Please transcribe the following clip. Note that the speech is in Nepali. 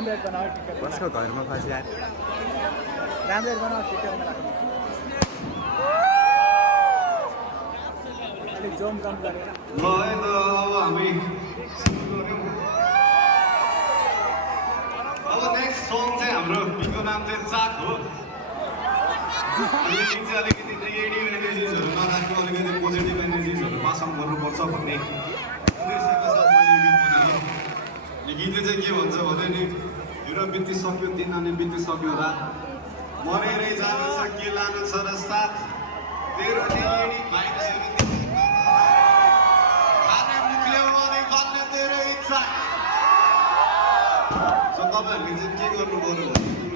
कसको घरमा फस्या राम्रो बनाऊ टिकटमा राख्नु अलिक जोम कम गरेर ल है त अब हामी अब नेक्स्ट सङ चाहिँ हाम्रो गीतको नाम चाहिँ चाक हो यो गीत चाहिँ अलिकति नेगेटिभ एनर्जिजहरू नराख्नु अलिकति पोजिटिभ एनर्जिजहरू पास अन गर्नुपर्छ भन्ने उद्देश्यका साथ मैले गीत बनाएँ यो गीतले चाहिँ के भन्छ भने नि हिरो बितिसक्यो दिन अनि बितिसक्यो रात मरेरै जानु छ के लानु छ र साथ तेरो नेगेडी भाइब्सहरू खाने मुखले उडाउने गर्ने तेरो इच्छा सो तपाईँहरूले चाहिँ के गर्नु पर्यो भने